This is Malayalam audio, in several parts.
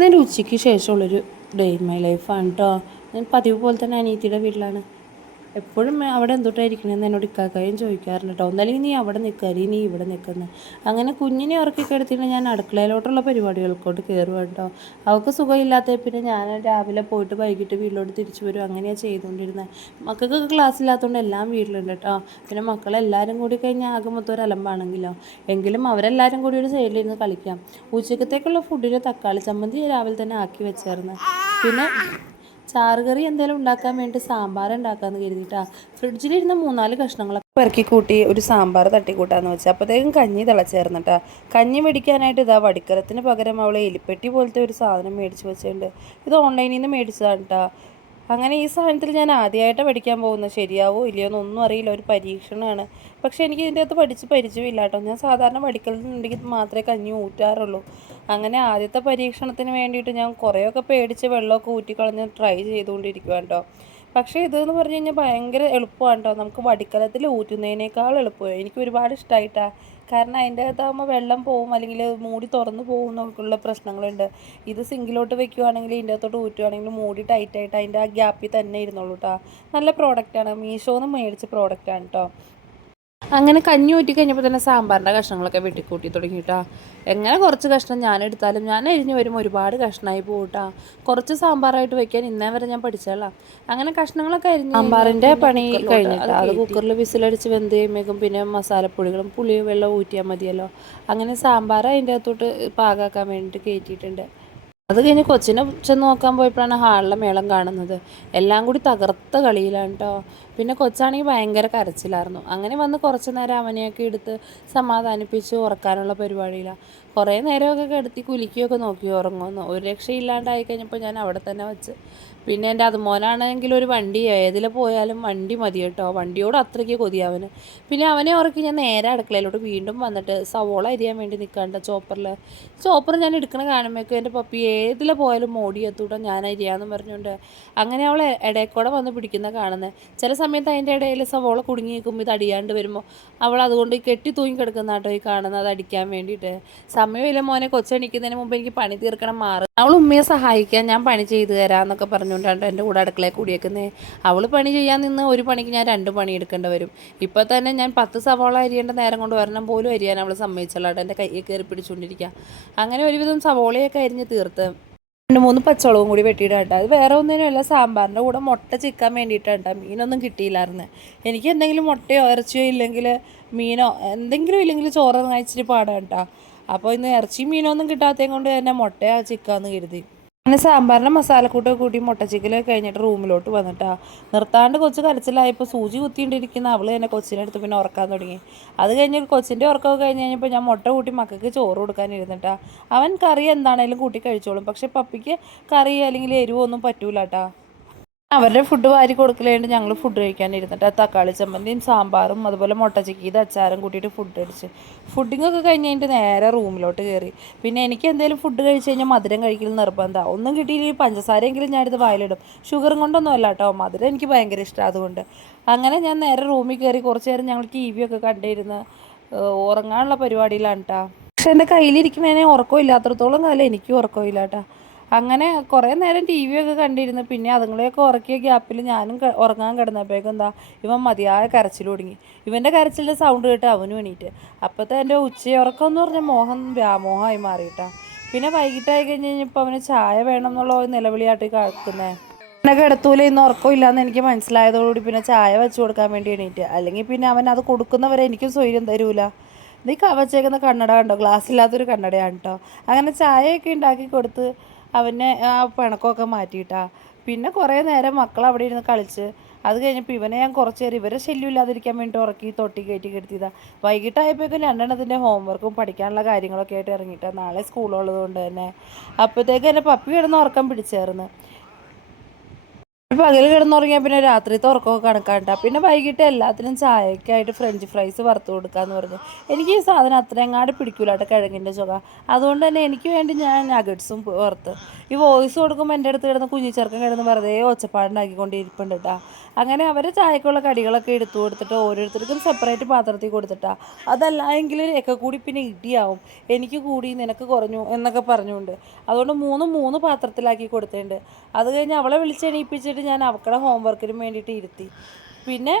ഇന്നൊരു ഉച്ചയ്ക്ക് ശേഷമുള്ളൊരു ഡേ ഇൻ മൈ ലൈഫാണ് കേട്ടോ. ഞാൻ പതിവ് പോലെ തന്നെ അനിയത്തിയുടെ വീട്ടിലാണ്. എപ്പോഴും അവിടെ എന്തുട്ടായിരിക്കണമെന്ന് എന്നോട് ഇക്കാക്കയും ചോദിക്കാറുണ്ട് കേട്ടോ. ഒന്നല്ലെങ്കിൽ നീ അവിടെ നിൽക്കുക, അല്ലെങ്കിൽ നീ ഇവിടെ നിൽക്കുന്നത്. അങ്ങനെ കുഞ്ഞിനെ ഉറക്കി കിടത്തിയിട്ട് ഞാൻ അടുക്കളയിലോട്ടുള്ള പരിപാടികൾക്കോട്ട് കയറുക കേട്ടോ. അവൾക്ക് സുഖമില്ലാത്ത പിന്നെ ഞാൻ രാവിലെ പോയിട്ട് വൈകിട്ട് വീട്ടിലോട്ട് തിരിച്ചു വരും. അങ്ങനെയാണ് ചെയ്തുകൊണ്ടിരുന്നത്. മക്കൾക്കൊക്കെ ക്ലാസ് ഇല്ലാത്തതുകൊണ്ട് എല്ലാം വീട്ടിലുണ്ട് കേട്ടോ. പിന്നെ മക്കളെല്ലാവരും കൂടി കഴിഞ്ഞാൽ ആകെ മൊത്തം ഒരു അലമ്പാണെങ്കിലോ. എങ്കിലും അവരെല്ലാവരും കൂടി ഒരു സൈഡിലിരുന്ന് കളിക്കാം. ഉച്ചക്കത്തേക്കുള്ള ഫുഡിന് തക്കാളി ചമ്മന്തി രാവിലെ തന്നെ ആക്കി വെച്ചായിരുന്നു. പിന്നെ ചാറുകറി എന്തെങ്കിലും ഉണ്ടാക്കാൻ വേണ്ടി സാമ്പാർ ഉണ്ടാക്കാമെന്ന് കരുതിയിട്ടാ ഫ്രിഡ്ജിലിരുന്ന 3-4 കഷ്ണങ്ങളൊക്കെ പെറുക്കി കൂട്ടി ഒരു സാമ്പാർ തട്ടിക്കൂട്ടാന്ന് വെച്ചാൽ അപ്പോഴത്തേക്കും കഞ്ഞി തിളച്ചേർന്നിട്ടാ. കഞ്ഞി മേടിക്കാനായിട്ട് ഇതാ വടിക്കലത്തിന് പകരം അവളെ എലിപ്പെട്ടി പോലത്തെ ഒരു സാധനം മേടിച്ച് വെച്ചിട്ടുണ്ട്. ഇത് ഓൺലൈനിൽ നിന്ന് മേടിച്ചതാണ് കേട്ടോ. അങ്ങനെ ഈ സാധനത്തിൽ ഞാൻ ആദ്യമായിട്ട് പഠിക്കാൻ പോകുന്നത്. ശരിയാവോ ഇല്ലയോ എന്നൊന്നും അറിയില്ല, ഒരു പരീക്ഷണമാണ്. പക്ഷേ എനിക്ക് ഇതിൻ്റെ അകത്ത് പഠിച്ച് പരിചയമില്ല കേട്ടോ. ഞാൻ സാധാരണ പഠിക്കലുണ്ടെങ്കിൽ മാത്രമേ കഞ്ഞി ഊറ്റാറുള്ളൂ. അങ്ങനെ ആദ്യത്തെ പരീക്ഷണത്തിന് വേണ്ടിയിട്ട് ഞാൻ കുറേയൊക്കെ പേടിച്ച് വെള്ളമൊക്കെ ഊറ്റിക്കളഞ്ഞ് ട്രൈ ചെയ്തുകൊണ്ടിരിക്കുക കേട്ടോ. പക്ഷേ ഇതെന്ന് പറഞ്ഞു കഴിഞ്ഞാൽ ഭയങ്കര എളുപ്പമാണ് കേട്ടോ. നമുക്ക് വടിക്കലത്തിൽ ഊറ്റുന്നതിനേക്കാൾ എളുപ്പമാണ്. എനിക്ക് ഒരുപാട് ഇഷ്ടമായിട്ടാണ്. കാരണം അതിൻ്റെ അകത്താകുമ്പോൾ വെള്ളം പോവും, അല്ലെങ്കിൽ മൂടി തുറന്ന് പോകും എന്നൊക്കെയുള്ള പ്രശ്നങ്ങളുണ്ട്. ഇത് സിങ്കിലോട്ട് വെക്കുകയാണെങ്കിൽ ഇതിൻ്റെ അകത്തോട്ട് ഊറ്റുകയാണെങ്കിൽ മൂടി ടൈറ്റായിട്ട് അതിൻ്റെ ആ ഗ്യാപ്പിൽ തന്നെ ഇരുന്നുള്ളൂ കേട്ടോ. നല്ല പ്രോഡക്റ്റാണ്, മീഷോന്ന് മേടിച്ച പ്രോഡക്റ്റാണ് കേട്ടോ. അങ്ങനെ കഞ്ഞി ഊറ്റി കഴിഞ്ഞപ്പോൾ തന്നെ സാമ്പാറിൻ്റെ കഷ്ണങ്ങളൊക്കെ വെട്ടിക്കൂട്ടി തുടങ്ങിയിട്ടാ. എങ്ങനെ കുറച്ച് കഷ്ണം ഞാനെടുത്താലും ഞാൻ അരിഞ്ഞ് വരുമ്പോൾ ഒരുപാട് കഷ്ണമായി പോകട്ടാ. കുറച്ച് സാമ്പാറായിട്ട് വെക്കാൻ ഇന്നേ വരെ ഞാൻ പഠിച്ചോളാം. അങ്ങനെ കഷ്ണങ്ങളൊക്കെ അരിഞ്ഞ് സാമ്പാറിൻ്റെ പണി കഴിഞ്ഞിട്ട് അത് കുക്കറിൽ വിസിലടിച്ച് വെന്ത് കഴിയുമ്പോഴേക്കും പിന്നെ മസാലപ്പൊടികളും പുളിയും വെള്ളം ഊറ്റിയാൽ മതിയല്ലോ. അങ്ങനെ സാമ്പാർ അതിൻ്റെ അകത്തോട്ട് പാകാക്കാൻ വേണ്ടിയിട്ട് കയറ്റിയിട്ടുണ്ട്. അത് കഴിഞ്ഞ് കൊച്ചിനെ ചെന്ന് നോക്കാൻ പോയപ്പോഴാണ് ഹാളിലെ മേളം കാണുന്നത്. എല്ലാം കൂടി തകർത്ത കളിയിലാണ് കേട്ടോ. പിന്നെ കൊച്ചാണെങ്കിൽ ഭയങ്കര കരച്ചിലായിരുന്നു. അങ്ങനെ വന്ന് കുറച്ച് നേരം അവനെയൊക്കെ എടുത്ത് സമാധാനിപ്പിച്ച് ഉറക്കാനുള്ള പരിപാടിയിലാണ്. കുറേ നേരമൊക്കെ കിടത്തി കുലിക്കുകയൊക്കെ നോക്കി ഉറങ്ങുമെന്ന്. ഒരു രക്ഷയില്ലാണ്ടായി കഴിഞ്ഞപ്പോൾ ഞാൻ അവിടെ തന്നെ വെച്ച്. പിന്നെ എൻ്റെ അതുമോനാണെങ്കിൽ ഒരു വണ്ടി ഏതിൽ പോയാലും വണ്ടി മതി കേട്ടോ. വണ്ടിയോട് അത്രയ്ക്ക് കൊതിയാവന്. പിന്നെ അവനെ ഉറക്കി ഞാൻ നേരെ അടുക്കളയിലോട്ട് വീണ്ടും വന്നിട്ട് സവോള അരിയാൻ വേണ്ടി നിൽക്കാണ്ട് ചോപ്പർ ഞാൻ എടുക്കണ കാണുമ്പോഴേക്കും എൻ്റെ പപ്പി ഏതിൽ പോയാലും മോടി എത്തൂട്ടോ ഞാൻ അരിയാന്ന് പറഞ്ഞുകൊണ്ട്. അങ്ങനെ അവൾ ഇടയ്ക്കൂടെ വന്ന് പിടിക്കുന്ന കാണുന്നത്. ചില സമയത്ത് അതിൻ്റെ ഇടയിൽ സവോള കുടുങ്ങി നിൽക്കുമ്പോൾ ഇത് അടിയാണ്ട് വരുമ്പോൾ അവൾ അതുകൊണ്ട് കെട്ടി തൂങ്ങി കിടക്കുന്ന കേട്ടോ ഈ കാണുന്നത്, അത് അടിക്കാൻ വേണ്ടിയിട്ട്. സമയമില്ല മോനെ, കൊച്ചണിക്കുന്നതിന് മുമ്പ് എനിക്ക് പണി തീർക്കണം, മാറും. അവൾ ഉമ്മയെ സഹായിക്കാൻ ഞാൻ പണി ചെയ്തു തരാമെന്നൊക്കെ പറഞ്ഞുകൊണ്ടാണ് എൻ്റെ കൂടെ അടുക്കളയിൽ കൂടിയേക്കുന്നത്. അവൾ പണി ചെയ്യാൻ നിന്ന് ഒരു പണിക്ക് ഞാൻ 2 പണി എടുക്കേണ്ടി വരും. ഇപ്പോൾ തന്നെ ഞാൻ 10 സവോള അരിയേണ്ട നേരം കൊണ്ട് ഒരെണ്ണം പോലും അരിയാൻ അവൾ സമ്മതിച്ചല്ലാണ്ട് എൻ്റെ കയ്യിൽ കയറി പിടിച്ചുകൊണ്ടിരിക്കുക. അങ്ങനെ ഒരുവിധം സവോളയൊക്കെ അരിഞ്ഞ് തീർത്ത് 2-3 പച്ചമുളകും കൂടി വെട്ടിയിട്ടാണ്. അത് വേറെ ഒന്നിനുമല്ല, സാമ്പാറിൻ്റെ കൂടെ മുട്ട ചിക്കാൻ വേണ്ടിയിട്ടാണ്. മീനൊന്നും കിട്ടിയില്ലായിരുന്നു. എനിക്ക് എന്തെങ്കിലും മുട്ടയോ ഇറച്ചിയോ ഇല്ലെങ്കിൽ മീനോ എന്തെങ്കിലും ഇല്ലെങ്കിൽ ചോറ് കഴിച്ചിട്ട് പാടാണ് കേട്ടോ. അപ്പോൾ ഇന്ന് ഇറച്ചി മീനൊന്നും കിട്ടാത്തത് കൊണ്ട് തന്നെ മുട്ടയോ ചിക്കാന്ന് കരുതി. അങ്ങനെ സാമ്പാറിൻ്റെ മസാലക്കൂട്ടൊക്കെ കൂട്ടി മുട്ട ചിക്കലൊക്കെ കഴിഞ്ഞിട്ട് റൂമിലോട്ട് വന്നിട്ടാ. നിർത്താണ്ട് കൊച്ച് കരച്ചിലായപ്പോൾ സൂചി കുത്തിയിട്ടിരിക്കുന്ന അവൾ തന്നെ കൊച്ചിനെടുത്ത് പിന്നെ ഉറക്കാൻ തുടങ്ങി. അത് കഴിഞ്ഞ് കൊച്ചിൻ്റെ ഉറക്കമൊക്കെ കഴിഞ്ഞ് കഴിഞ്ഞപ്പോൾ ഞാൻ മുട്ട കൂട്ടി മക്കൾക്ക് ചോറ് കൊടുക്കാനിരുന്നിട്ടാ. അവൻ കറി എന്താണേലും കൂട്ടി കഴിച്ചോളും. പക്ഷെ പപ്പിക്ക് കറി അല്ലെങ്കിൽ എരിവൊന്നും പറ്റൂല കേട്ടാ. അവരുടെ ഫുഡ് വാരി കൊടുക്കലേണ്ട് ഞങ്ങൾ ഫുഡ് കഴിക്കാനിരുന്നിട്ട് തക്കാളി ചമ്മന്തിയും സാമ്പാറും അതുപോലെ മുട്ട ചിക്കിയത് അച്ചാറും കൂട്ടിയിട്ട് ഫുഡ് അടിച്ച് ഫുഡിങ്ങൊക്കെ കഴിഞ്ഞ് കഴിഞ്ഞിട്ട് നേരെ റൂമിലോട്ട് കയറി. പിന്നെ എനിക്ക് എന്തെങ്കിലും ഫുഡ് കഴിച്ച് കഴിഞ്ഞാൽ മധുരം കഴിക്കൽ നിർബന്ധമാണ്. ഒന്നും കിട്ടിയില്ലെങ്കിൽ പഞ്ചസാരയെങ്കിലും ഞാനിത് വായിലിടും. ഷുഗറും കൊണ്ടൊന്നും അല്ല കേട്ടോ, മധുരം എനിക്ക് ഭയങ്കര ഇഷ്ടമാണ്. അതുകൊണ്ട് അങ്ങനെ ഞാൻ നേരെ റൂമിൽ കയറി കുറച്ച് നേരം ഞങ്ങൾ TV ഒക്കെ കണ്ടിരുന്ന് ഉറങ്ങാനുള്ള പരിപാടിയിലാണ് കേട്ടോ. പക്ഷെ എൻ്റെ കയ്യിലിരിക്കുന്നതിനെ ഉറക്കമില്ലാത്തടത്തോളം കാലം എനിക്കും ഉറക്കമില്ല കേട്ടോ. അങ്ങനെ കുറേ നേരം TV ഒക്കെ കണ്ടിരുന്നു. പിന്നെ അതുങ്ങളെയൊക്കെ ഉറക്കിയ ഗ്യാപ്പിൽ ഞാനും ഉറങ്ങാൻ കിടന്നപ്പോഴേക്കും ഇവൻ മതിയായ കരച്ചിൽ തുടങ്ങി. ഇവൻ്റെ കരച്ചിലിൻ്റെ സൗണ്ട് കേട്ട് അവനും എണീറ്റ്. അപ്പോഴത്തെ എൻ്റെ ഉച്ചയുറക്കം എന്ന് പറഞ്ഞാൽ മോഹം വ്യാമോഹമായി മാറിയിട്ടാണ്. പിന്നെ വൈകിട്ടായി കഴിഞ്ഞ് കഴിഞ്ഞപ്പോൾ അവന് ചായ വേണം എന്നുള്ള നിലവിളിയായിട്ട് കേൾക്കുന്നത്. എന്നെ കിടത്തൂല, ഇന്ന് ഉറക്കമില്ലാന്ന് എനിക്ക് മനസ്സിലായതോടുകൂടി പിന്നെ ചായ വെച്ച് കൊടുക്കാൻ വേണ്ടി എണീറ്റ്. അല്ലെങ്കിൽ പിന്നെ അവൻ അത് കൊടുക്കുന്നവരെ എനിക്കും സ്വൈര്യം തരൂല. നീ വച്ചേക്കുന്ന കണ്ണട കണ്ടോ, ഗ്ലാസ് ഇല്ലാത്തൊരു കണ്ണടയാണ് കേട്ടോ. അങ്ങനെ ചായയൊക്കെ ഉണ്ടാക്കി കൊടുത്ത് അവനെ ആ പിണക്കമൊക്കെ മാറ്റിയിട്ടാ. പിന്നെ കുറേ നേരം മക്കൾ അവിടെ ഇരുന്ന് കളിച്ച് അത് കഴിഞ്ഞപ്പോൾ ഇവനെ ഞാൻ കുറച്ച് നേരം ഇവരെ ശല്യമില്ലാതിരിക്കാൻ വേണ്ടി ഉറക്കി തൊട്ടി കയറ്റി കെടുത്തിയതാണ്. വൈകിട്ടായപ്പോഴേക്കും 2 ഹോംവർക്കും പഠിക്കാനുള്ള കാര്യങ്ങളൊക്കെ ആയിട്ട് ഇറങ്ങിയിട്ടാണ്. നാളെ സ്കൂളുള്ളത് കൊണ്ട് തന്നെ. അപ്പോഴത്തേക്ക് എൻ്റെ പപ്പി കിടന്ന് ഉറക്കം പിടിച്ചേർന്ന്. പകൽ കിടന്നുറങ്ങിയാൽ പിന്നെ രാത്രിത്തെ ഉറക്കമൊക്കെ കണക്കാണ്ട. പിന്നെ വൈകിട്ട് എല്ലാത്തിനും ചായക്കായിട്ട് ഫ്രഞ്ച് ഫ്രൈസ് വറുത്ത് കൊടുക്കാമെന്ന് പറഞ്ഞു. എനിക്ക് ഈ സാധനം അത്രയെങ്ങാണ്ട് പിടിക്കൂല കേട്ടോ, കിഴങ്ങിൻ്റെ ചുക. അതുകൊണ്ട് തന്നെ എനിക്ക് വേണ്ടി ഞാൻ നഗറ്റ്സും വറുത്ത് ഈ വോയിസ് കൊടുക്കുമ്പോൾ എൻ്റെ അടുത്ത് കിടന്ന് കുഞ്ഞിച്ചെറുക്കൻ കിടന്ന് വെറുതെ ഒച്ചപ്പാടുണ്ടാക്കിക്കൊണ്ടിരിപ്പുണ്ട് കേട്ടോ. അങ്ങനെ അവർ ചായക്കുള്ള കടികളൊക്കെ എടുത്തു കൊടുത്തിട്ട് ഓരോരുത്തർക്കും സെപ്പറേറ്റ് പാത്രത്തിൽ കൊടുത്തിട്ടാ. അതല്ല എങ്കിൽ ഒക്കെ കൂടി പിന്നെ ഇടിയാവും, എനിക്ക് കൂടി നിനക്ക് കുറഞ്ഞു എന്നൊക്കെ പറഞ്ഞുകൊണ്ട്. അതുകൊണ്ട് മൂന്ന് പാത്രത്തിലാക്കി കൊടുത്തിട്ടുണ്ട്. അത് കഴിഞ്ഞ് അവളെ വിളിച്ചെണീപ്പിച്ചിട്ട് ഞാൻ അവക്കടെ ഹോംവർക്കിനും വേണ്ടിയിട്ട് ഇരുത്തി. പിന്നെ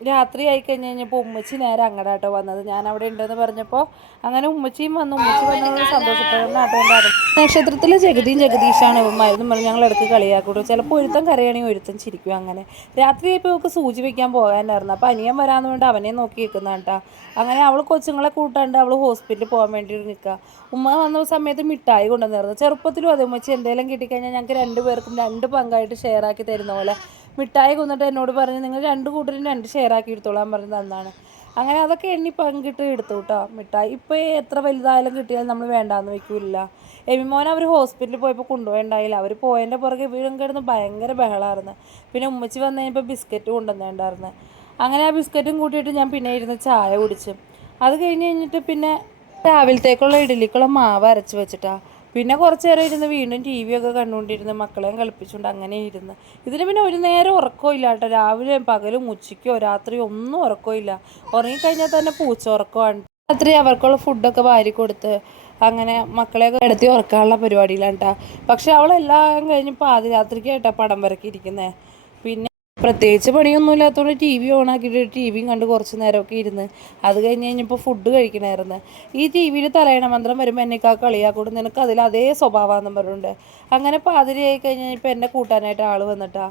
രാത്രി ആയി കഴിഞ്ഞപ്പോൾ ഉമ്മച്ചി നേരെ അങ്ങടാട്ടോ വന്നത്, ഞാൻ അവിടെ ഉണ്ടെന്ന് പറഞ്ഞപ്പോൾ. അങ്ങനെ ഉമ്മച്ചിയും വന്നു. ഉമ്മച്ചി വന്നത് സന്തോഷപ്രകടനാട്ടോ ഉണ്ടായിരുന്നു. നക്ഷത്രത്തിലെ ജഗദീഷാണ് മരുന്നും പറഞ്ഞ് ഞങ്ങൾ ഇടയ്ക്ക് കളിയാക്കൂട്ടോ. ചിലപ്പോൾ ഒരുത്തൻ കരയാണെങ്കിൽ ഒരുത്തൻ ചിരിക്കും. അങ്ങനെ രാത്രി ആയപ്പോൾ അവൾക്ക് സൂചി വയ്ക്കാൻ പോകാനായിരുന്നു. അപ്പോൾ അനിയൻ വരാമെന്ന് വേണ്ടി അവനെ നോക്കി നിൽക്കുന്ന കേട്ടോ. അങ്ങനെ അവൾ കൊച്ചുങ്ങളെ കൂട്ടാണ്ട് അവൾ ഹോസ്പിറ്റലിൽ പോകാൻ വേണ്ടിയിട്ട് നിൽക്കുക. ഉമ്മ വന്ന സമയത്ത് മിഠായി കൊണ്ടുവന്നിരുന്നു. ചെറുപ്പത്തിലും അതേ ഉമ്മച്ചി എന്തെങ്കിലും കിട്ടിക്കഴിഞ്ഞാൽ ഞങ്ങൾക്ക് 2 പേർക്കും 2 പങ്കായിട്ട് ഷെയർ ആക്കി തരുന്ന പോലെ മിഠായി കൊന്നിട്ട് എന്നോട് പറഞ്ഞ് നിങ്ങൾ 2 കൂട്ടരും 2 ഷെയർ ആക്കി എടുത്തോളാൻ പറഞ്ഞ് തന്നാണ്. അങ്ങനെ അതൊക്കെ എണ്ണി പങ്കിട്ട് എടുത്തു കേട്ടോ മിഠായി. ഇപ്പോൾ എത്ര വലുതായാലും കിട്ടിയാലും നമ്മൾ വേണ്ടാന്ന് വെക്കില്ല. എമിമോനെ അവർ ഹോസ്പിറ്റലിൽ പോയപ്പോൾ കൊണ്ടുപോയിണ്ടായില്ല. അവർ പോയതിൻ്റെ പുറകെ വീടും കിടന്ന് ഭയങ്കര ബഹളമായിരുന്നു. പിന്നെ ഉമ്മച്ചി വന്നു കഴിഞ്ഞപ്പോൾ ബിസ്ക്കറ്റ് കൊണ്ടുവന്നിട്ടുണ്ടായിരുന്നു. അങ്ങനെ ആ ബിസ്ക്കറ്റും കൂട്ടിയിട്ട് ഞാൻ പിന്നെ ഇരുന്ന് ചായ കുടിച്ചു. അത് കഴിഞ്ഞിട്ട് പിന്നെ രാവിലത്തേക്കുള്ള ഇഡ്ഡലിക്കുള്ള മാവ് അരച്ച് വെച്ചിട്ടാ. പിന്നെ കുറച്ച് നേരം ഇരുന്ന് വീണ്ടും ടി വി ഒക്കെ കണ്ടുകൊണ്ടിരുന്ന് മക്കളെയും കളിപ്പിച്ചുകൊണ്ട് അങ്ങനെ ഇരുന്ന്. ഇതിന് പിന്നെ ഒരു നേരം ഉറക്കമില്ല കേട്ടോ. രാവിലെ പകലും ഉച്ചയ്ക്കോ രാത്രിയോ ഒന്നും ഉറക്കമില്ല. ഉറങ്ങിക്കഴിഞ്ഞാൽ തന്നെ പൂച്ച ഉറക്കമാണ്. രാത്രി അവർക്കുള്ള ഫുഡൊക്കെ വാരി കൊടുത്ത് അങ്ങനെ മക്കളെയൊക്കെ കിടത്തി ഉറക്കാനുള്ള പരിപാടിയിലാണ് കേട്ടോ. പക്ഷെ അവളെല്ലാം കഴിഞ്ഞ് പാതിരാത്രിക്കായിട്ടാ പടം വരക്കിയിരിക്കുന്നത്. പിന്നെ പ്രത്യേകിച്ച് പണിയൊന്നും ഇല്ലാത്തതുകൊണ്ട് ടി വി ഓണാക്കിയിട്ട് ടി വിയും കണ്ട് കുറച്ച് നേരമൊക്കെ ഇരുന്ന്. അത് കഴിഞ്ഞപ്പോൾ ഫുഡ് കഴിക്കണമായിരുന്നു. ഈ ടി വിയിൽ തലയണ മന്ത്രം വരുമ്പോൾ എന്നെക്കാ കളിയാക്കൂടും, നിനക്ക് അതിൽ അതേ സ്വഭാവമാണെന്ന് പറഞ്ഞിട്ടുണ്ട്. അങ്ങനെ പാതിരയായി കഴിഞ്ഞപ്പോൾ എന്നെ കൂട്ടാനായിട്ട് ആൾ വന്നിട്ടാ.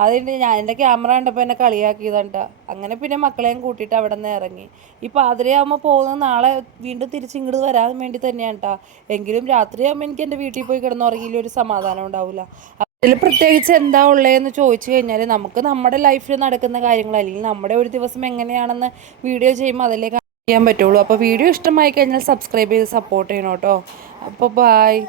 അതിൻ്റെ ഞാൻ എൻ്റെ ക്യാമറ കണ്ടപ്പോൾ എന്നെ കളിയാക്കിയതാണ്ടാ. അങ്ങനെ പിന്നെ മക്കളെയും കൂട്ടിയിട്ട് അവിടെ നിന്ന് ഇറങ്ങി. ഈ പാതിരയാകുമ്പോൾ പോകുന്നത് നാളെ വീണ്ടും തിരിച്ചിങ്ങോട്ട് വരാൻ വേണ്ടി തന്നെയാണ് കേട്ടോ. എങ്കിലും രാത്രിയാകുമ്പോൾ എനിക്ക് എൻ്റെ വീട്ടിൽ പോയി കിടന്നുറങ്ങിയില്ല ഒരു സമാധാനം ഉണ്ടാവില്ല. അതിൽ പ്രത്യേകിച്ച് എന്താ ഉള്ളതെന്ന് ചോദിച്ചു കഴിഞ്ഞാൽ നമുക്ക് നമ്മുടെ ലൈഫിൽ നടക്കുന്ന കാര്യങ്ങൾ അല്ലെങ്കിൽ നമ്മുടെ ഒരു ദിവസം എങ്ങനെയാണെന്ന് വീഡിയോ ചെയ്യുമ്പോൾ അതിലേക്ക് ചെയ്യാൻ പറ്റുള്ളൂ. അപ്പോൾ വീഡിയോ ഇഷ്ടമായി കഴിഞ്ഞാൽ സബ്സ്ക്രൈബ് ചെയ്ത് സപ്പോർട്ട് ചെയ്യണം കേട്ടോ. അപ്പോൾ ബായ്.